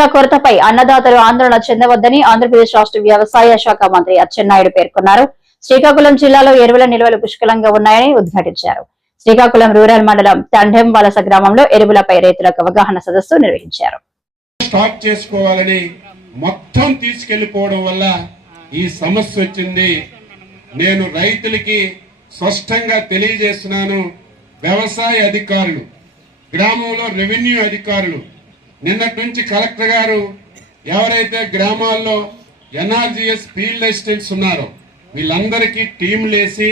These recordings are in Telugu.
యూరియా కొరతపై అన్నదాతలు ఆందోళన చెందవద్దని ఆంధ్రప్రదేశ్ రాష్ట్ర వ్యవసాయ శాఖ మంత్రి అచ్చెన్నాయుడు పేర్కొన్నారు. శ్రీకాకుళం జిల్లాలో ఎరువుల నిల్వలు పుష్కలంగా ఉన్నాయని ఉద్ఘాటించారు. శ్రీకాకుళం రూరల్ మండలం తండెం వలస గ్రామంలో ఎరువులపై రైతులకు అవగాహన సదస్సు నిర్వహించారు. స్టాక్ చేసుకోవాలని మొత్తం తీసుకెళ్లిపోవడం వల్ల ఈ సమస్య వచ్చింది. నేను రైతులకి స్పష్టంగా తెలియజేస్తున్నాను. వ్యవసాయ అధికారులు, గ్రామంలో రెవెన్యూ అధికారులు, నిన్నటి నుంచి కలెక్టర్ గారు ఎవరైతే గ్రామాల్లో ఎన్ఆర్జీఎస్ ఫీల్డ్ అసిస్టెంట్స్ ఉన్నారో వీళ్ళందరికీ టీంలు వేసి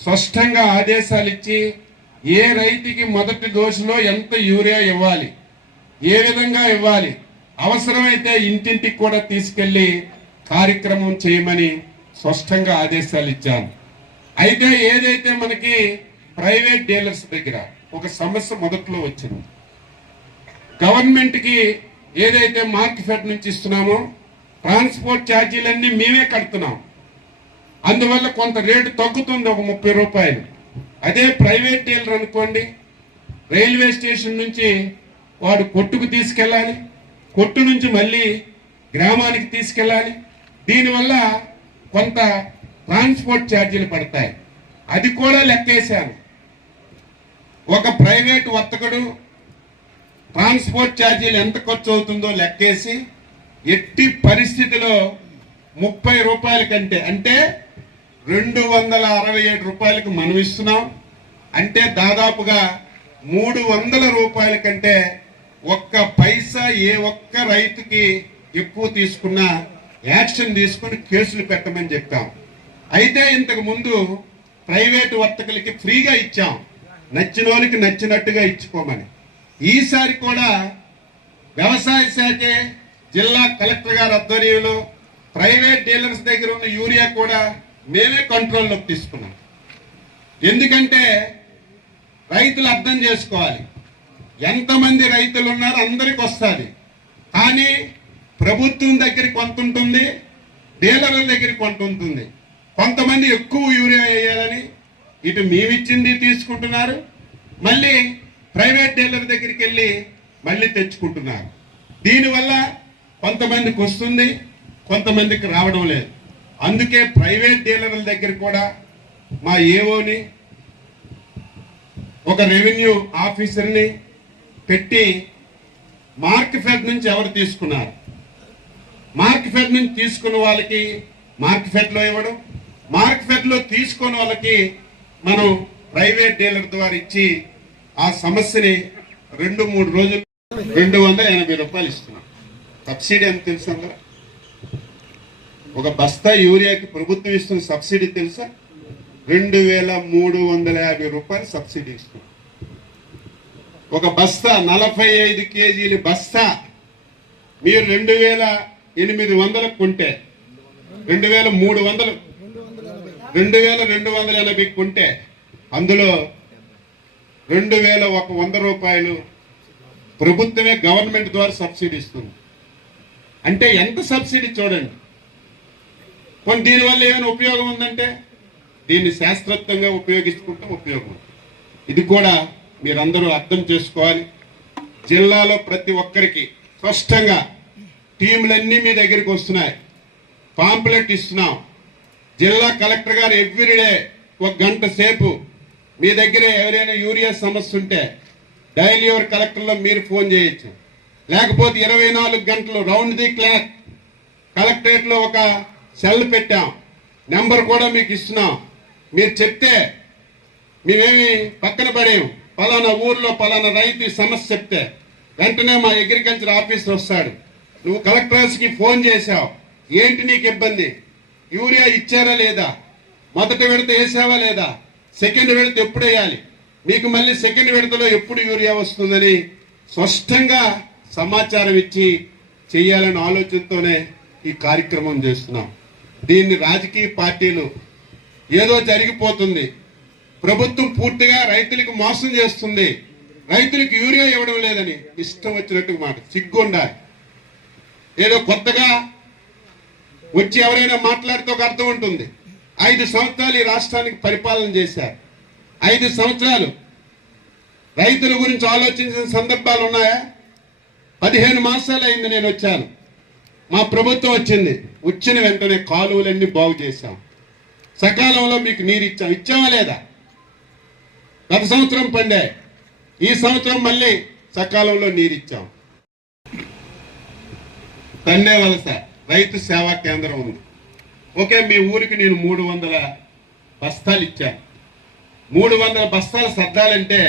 స్పష్టంగా ఆదేశాలు ఇచ్చి ఏ రైతుకి మొదటి డోసులో ఎంత యూరియా ఇవ్వాలి, ఏ విధంగా ఇవ్వాలి, అవసరమైతే ఇంటింటికి కూడా తీసుకెళ్లి కార్యక్రమం చేయమని స్పష్టంగా ఆదేశాలు ఇచ్చాను. అయితే ఏదైతే మనకి ప్రైవేట్ డీలర్స్ దగ్గర ఒక సమస్య మొదట్లో వచ్చింది. గవర్నమెంట్కి ఏదైతే మార్కెట్ నుంచి ఇస్తున్నామో ట్రాన్స్పోర్ట్ ఛార్జీలన్నీ మేమే కడుతున్నాం. అందువల్ల కొంత రేటు తగ్గుతుంది, ఒక 30 రూపాయలు. అదే ప్రైవేట్ డీలర్ అనుకోండి, రైల్వే స్టేషన్ నుంచి వాడు కొట్టుకు తీసుకెళ్ళాలి, కొట్టు నుంచి మళ్ళీ గ్రామానికి తీసుకెళ్ళాలి. దీనివల్ల కొంత ట్రాన్స్పోర్ట్ ఛార్జీలు పడతాయి. అది కూడా లెక్కేశాను. ఒక ప్రైవేట్ వర్తకుడు ట్రాన్స్పోర్ట్ ఛార్జీలు ఎంత ఖర్చు అవుతుందో లెక్కేసి ఎట్టి పరిస్థితిలో 30 రూపాయల కంటే, అంటే 267 రూపాయలకు మనం ఇస్తున్నాం. అంటే దాదాపుగా 300 రూపాయల కంటే ఒక్క పైసా ఏ ఒక్క రైతుకి ఎక్కువ తీసుకున్నా యాక్షన్ తీసుకుని కేసులు పెట్టమని చెప్పాం. అయితే ఇంతకు ముందు ప్రైవేటు వర్తకులకి ఫ్రీగా ఇచ్చాం, నచ్చిన వాళ్ళకి నచ్చినట్టుగా ఇచ్చుకోమని. ఈసారి కూడా వ్యవసాయ శాఖే జిల్లా కలెక్టర్ గారి ఆధ్వర్యంలో ప్రైవేట్ డీలర్స్ దగ్గర ఉన్న యూరియా కూడా మేమే కంట్రోల్లోకి తీసుకున్నాం. ఎందుకంటే రైతులు అర్థం చేసుకోవాలి, ఎంతమంది రైతులు ఉన్నారో అందరికి వస్తుంది. కానీ ప్రభుత్వం దగ్గర కొంత ఉంటుంది, డీలర్ల దగ్గర కొంత ఉంటుంది. కొంతమంది ఎక్కువ యూరియా వేయాలని ఇటు మేమిచ్చింది తీసుకుంటున్నారు, మళ్ళీ ప్రైవేట్ డీలర్ దగ్గరికి వెళ్ళి మళ్ళీ తెచ్చుకుంటున్నారు. దీనివల్ల కొంతమందికి వస్తుంది, కొంతమందికి రావడం లేదు. అందుకే ప్రైవేట్ డీలర్ల దగ్గర కూడా మా ఏఓని, ఒక రెవెన్యూ ఆఫీసర్ని పెట్టి మార్కెట్ నుంచి ఎవరు తీసుకున్నారు, మార్కెట్ నుంచి తీసుకున్న వాళ్ళకి మార్కెట్లో ఇవ్వడం, మార్కెట్లో తీసుకున్న వాళ్ళకి మనం ప్రైవేట్ డీలర్ ద్వారా ఇచ్చి ఆ సమస్యని 2-3 రోజులు 280 రూపాయలు ఇస్తున్నాం. సబ్సిడీ ఎంత తెలుసు అందరూ? ఒక బస్తా యూరియాకి ప్రభుత్వం ఇస్తున్న సబ్సిడీ తెలుసా? 2350 రూపాయలు సబ్సిడీ ఇస్తున్నాం. ఒక బస్తా 45 కేజీల బస్తా మీరు 2800 కొంటే 2280 కొంటే అందులో 2100 రూపాయలు ప్రభుత్వమే గవర్నమెంట్ ద్వారా సబ్సిడీ ఇస్తుంది. అంటే ఎంత సబ్సిడీ చూడండి. కొన్ని దీనివల్ల ఏమైనా ఉపయోగం ఉందంటే దీన్ని శాస్త్రోక్తంగా ఉపయోగించుకుంటే ఉపయోగం. ఇది కూడా మీరందరూ అర్థం చేసుకోవాలి. జిల్లాలో ప్రతి ఒక్కరికి స్పష్టంగా టీంలన్నీ మీ దగ్గరికి వస్తున్నాయి, పాంప్లెట్ ఇస్తున్నాం. జిల్లా కలెక్టర్ గారు ఎవ్రీడే 1 గంట సేపు మీ దగ్గర ఎవరైనా యూరియా సమస్య ఉంటే డైలీ ఎవరి కలెక్టర్లో మీరు ఫోన్ చేయొచ్చు. లేకపోతే 24 గంటలు రౌండ్ ది క్లాక్ కలెక్టరేట్లో ఒక సెల్ పెట్టాం, నెంబర్ కూడా మీకు ఇస్తున్నాం. మీరు చెప్తే మేమేమి పక్కన పడేము. పలానా ఊర్లో పలానా రైతు సమస్య చెప్తే వెంటనే మా అగ్రికల్చర్ ఆఫీసర్ వస్తాడు. నువ్వు కలెక్టర్ ఆఫీస్కి ఫోన్ చేశావు, ఏంటి నీకు ఇబ్బంది, యూరియా ఇచ్చారా లేదా, మొదటి విడత వేసావా లేదా, సెకండ్ విడత ఎప్పుడు వేయాలి, మీకు మళ్ళీ సెకండ్ విడతలో ఎప్పుడు యూరియా వస్తుందని స్పష్టంగా సమాచారం ఇచ్చి చెయ్యాలనే ఆలోచనతోనే ఈ కార్యక్రమం చేస్తున్నాం. దీన్ని రాజకీయ పార్టీలు ఏదో జరిగిపోతుంది, ప్రభుత్వం పూర్తిగా రైతులకు మోసం చేస్తుంది, రైతులకు యూరియా ఇవ్వడం లేదని ఇష్టం వచ్చినట్టు మాట. సిగ్గుండాలి. ఏదో కొత్తగా వచ్చి ఎవరైనా మాట్లాడితే ఒక అర్థం ఉంటుంది. 5 సంవత్సరాలు ఈ రాష్ట్రానికి పరిపాలన చేశారు. 5 సంవత్సరాలు రైతుల గురించి ఆలోచించిన సందర్భాలు ఉన్నాయా? 15 మాసాలు అయింది నేను వచ్చాను. మా ప్రభుత్వం వచ్చింది. వచ్చిన వెంటనే కాలువలన్నీ బాగు చేశాం. సకాలంలో మీకు నీరు ఇచ్చాం. ఇచ్చామా లేదా? గత సంవత్సరం పండే, ఈ సంవత్సరం మళ్ళీ సకాలంలో నీరు ఇచ్చాం. తండే వలస రైతు సేవా కేంద్రం ఉంది. ఓకే, మీ ఊరికి నేను 300 బస్తాలు ఇచ్చాను. 300 బస్తాలు సర్దాలంటే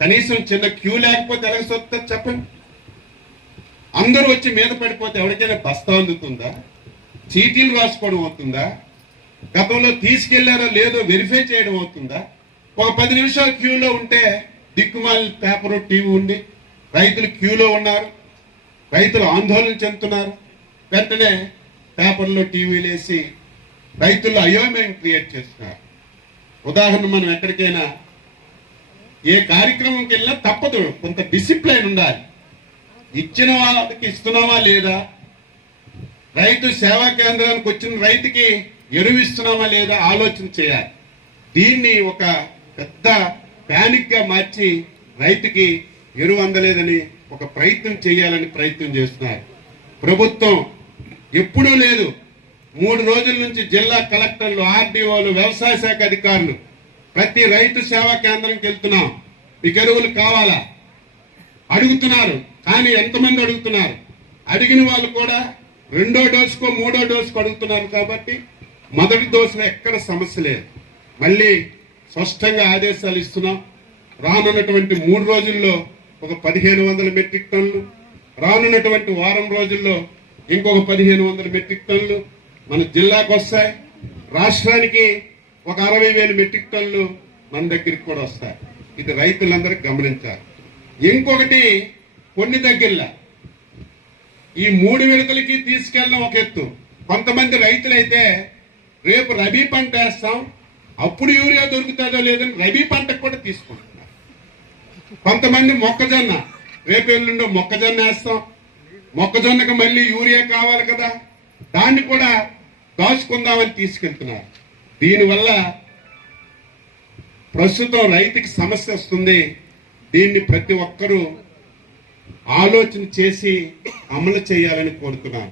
కనీసం చిన్న క్యూ లేకపోతే ఎలాగ సొత్తుంది చెప్పండి? అందరూ వచ్చి మీద పడిపోతే ఎవరికైనా బస్తా అందుతుందా? చీటీలు రాసుకోవడం అవుతుందా? గతంలో తీసుకెళ్లారో లేదో వెరిఫై చేయడం అవుతుందా? ఒక 10 నిమిషాలు క్యూలో ఉంటే దిక్కుమాలి పేపరు టీవీ ఉంది, రైతులు క్యూలో ఉన్నారు, రైతులు ఆందోళన చెందుతున్నారు. వెంటనే పేపర్లో టీవీలు వేసి రైతుల్లో అయోమయం క్రియేట్ చేస్తున్నారు. ఉదాహరణ, మనం ఎక్కడికైనా ఏ కార్యక్రమంకి వెళ్ళినా తప్పదు, కొంత డిసిప్లైన్ ఉండాలి. ఇచ్చిన వాళ్ళకి ఇస్తున్నామా లేదా, రైతు సేవా కేంద్రానికి వచ్చిన రైతుకి ఎరువు ఇస్తున్నామా లేదా ఆలోచన చేయాలి. దీన్ని ఒక పెద్ద ప్యానిక్ గా మార్చి రైతుకి ఎరువు అందలేదని ఒక ప్రయత్నం చేయాలని ప్రయత్నం చేస్తున్నారు. ప్రభుత్వం ఎప్పుడూ లేదు. 3 రోజుల నుంచి జిల్లా కలెక్టర్లు, ఆర్డీఓలు, వ్యవసాయ శాఖ అధికారులు ప్రతి రైతు సేవా కేంద్రంకి వెళ్తున్నాం. మీకు ఎరువులు కావాలా అడుగుతున్నారు. కానీ ఎంతమంది అడుగుతున్నారు? అడిగిన వాళ్ళు కూడా 2వ డోసుకో 3వ డోసుకు అడుగుతున్నారు. కాబట్టి మొదటి డోసులో ఎక్కడ సమస్య లేదు. మళ్ళీ స్పష్టంగా ఆదేశాలు ఇస్తున్నాం. రానున్నటువంటి 3 రోజుల్లో ఒక 1500 మెట్రిక్ టన్నులు, రానున్నటువంటి వారం రోజుల్లో ఇంకొక 1500 మెట్రిక్ టన్నులు మన జిల్లాకు వస్తాయి. రాష్ట్రానికి ఒక 60,000 మెట్రిక్ టన్నులు మన దగ్గరికి కూడా వస్తాయి. ఇది రైతులందరికీ గమనించాలి. ఇంకొకటి, కొన్ని దగ్గరలో ఈ 3 విడతలకి తీసుకెళ్ళడం ఒక ఎత్తు. కొంతమంది రైతులైతే రేపు రబీ పంట వేస్తాం, అప్పుడు యూరియా దొరుకుతుందో లేదని రబీ పంటకు కూడా తీసుకుంటున్నారు. కొంతమంది మొక్కజొన్న, రేపు ఎల్లుండో మొక్కజొన్న వేస్తాం, మొక్కజొన్నకు మళ్ళీ యూరియా కావాలి కదా, దాన్ని కూడా దాచుకుందామని తీసుకెళ్తున్నారు. దీనివల్ల ప్రస్తుతం రైతుకి సమస్య వస్తుంది. దీన్ని ప్రతి ఒక్కరూ ఆలోచన చేసి అమలు చేయాలని కోరుతున్నాను.